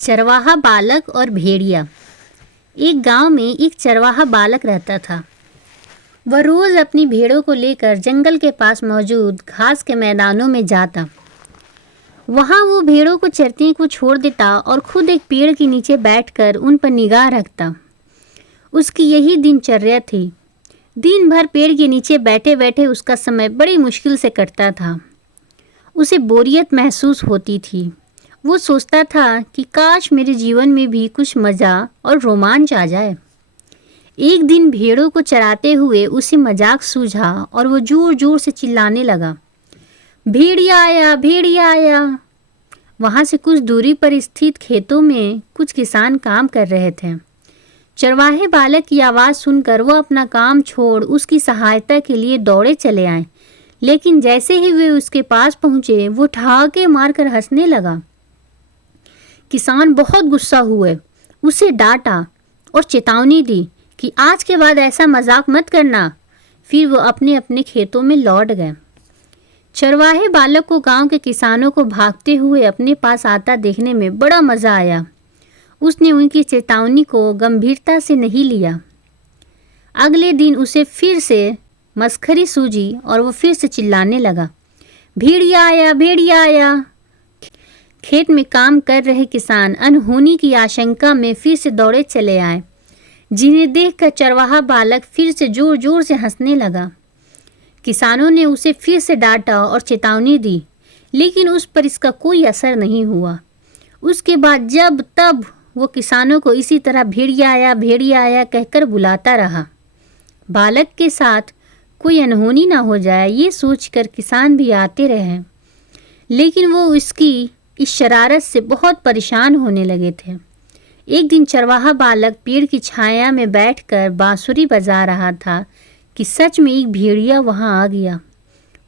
चरवाहा बालक और भेड़िया। एक गांव में एक चरवाहा बालक रहता था। वह रोज अपनी भेड़ों को लेकर जंगल के पास मौजूद घास के मैदानों में जाता। वहां वो भेड़ों को चरते को छोड़ देता और खुद एक पेड़ के नीचे बैठकर उन पर निगाह रखता। उसकी यही दिनचर्या थी। दिन भर पेड़ के नीचे बैठे बैठे उसका समय बड़ी मुश्किल से कटता था। उसे बोरियत महसूस होती थी। वो सोचता था कि काश मेरे जीवन में भी कुछ मज़ा और रोमांच आ जाए। एक दिन भेड़ों को चराते हुए उसे मजाक सूझा और वो जोर जोर से चिल्लाने लगा, भेड़िया आया, भेड़िया आया। वहाँ से कुछ दूरी पर स्थित खेतों में कुछ किसान काम कर रहे थे। चरवाहे बालक की आवाज़ सुनकर वो अपना काम छोड़ उसकी सहायता के लिए दौड़े चले आए। लेकिन जैसे ही वे उसके पास पहुँचे, वो ठहाके मारकर हंसने लगा। किसान बहुत गुस्सा हुए, उसे डांटा और चेतावनी दी कि आज के बाद ऐसा मजाक मत करना। फिर वो अपने अपने खेतों में लौट गए। चरवाहे बालक को गांव के किसानों को भागते हुए अपने पास आता देखने में बड़ा मज़ा आया। उसने उनकी चेतावनी को गंभीरता से नहीं लिया। अगले दिन उसे फिर से मस्खरी सूझी और वो फिर से चिल्लाने लगा, भेड़िया आया, भेड़िया आया। खेत में काम कर रहे किसान अनहोनी की आशंका में फिर से दौड़े चले आए, जिन्हें देखकर चरवाहा बालक फिर से जोर जोर से हंसने लगा। किसानों ने उसे फिर से डांटा और चेतावनी दी, लेकिन उस पर इसका कोई असर नहीं हुआ। उसके बाद जब तब वो किसानों को इसी तरह भेड़िया आया कहकर बुलाता रहा। बालक के साथ कोई अनहोनी ना हो जाए, ये सोचकर किसान भी आते रहे, लेकिन वो इसकी इस शरारत से बहुत परेशान होने लगे थे। एक दिन चरवाहा बालक पेड़ की छाया में बैठकर बांसुरी बजा रहा था कि सच में एक भेड़िया वहां आ गया।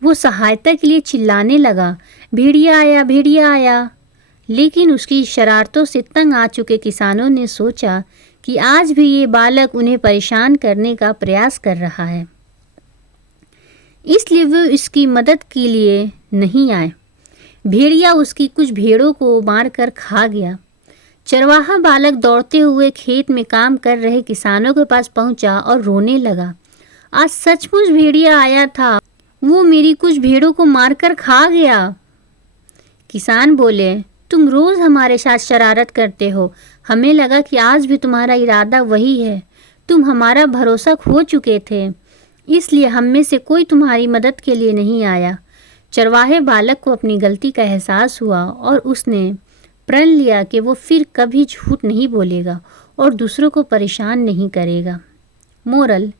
वो सहायता के लिए चिल्लाने लगा, भेड़िया आया, भेड़िया आया। लेकिन उसकी शरारतों से तंग आ चुके किसानों ने सोचा कि आज भी ये बालक उन्हें परेशान करने का प्रयास कर रहा है, इसलिए वो इसकी मदद के लिए नहीं आए। भेड़िया उसकी कुछ भेड़ों को मारकर खा गया। चरवाहा बालक दौड़ते हुए खेत में काम कर रहे किसानों के पास पहुंचा और रोने लगा, आज सचमुच भेड़िया आया था, वो मेरी कुछ भेड़ों को मारकर खा गया। किसान बोले, तुम रोज़ हमारे साथ शरारत करते हो, हमें लगा कि आज भी तुम्हारा इरादा वही है। तुम हमारा भरोसा खो चुके थे, इसलिए हम में से कोई तुम्हारी मदद के लिए नहीं आया। चरवाहे बालक को अपनी गलती का एहसास हुआ और उसने प्रण लिया कि वो फिर कभी झूठ नहीं बोलेगा और दूसरों को परेशान नहीं करेगा। मोरल,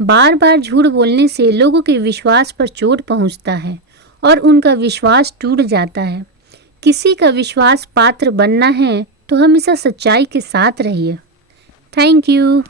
बार बार झूठ बोलने से लोगों के विश्वास पर चोट पहुंचता है और उनका विश्वास टूट जाता है। किसी का विश्वास पात्र बनना है तो हमेशा सच्चाई के साथ रहिए। Thank you.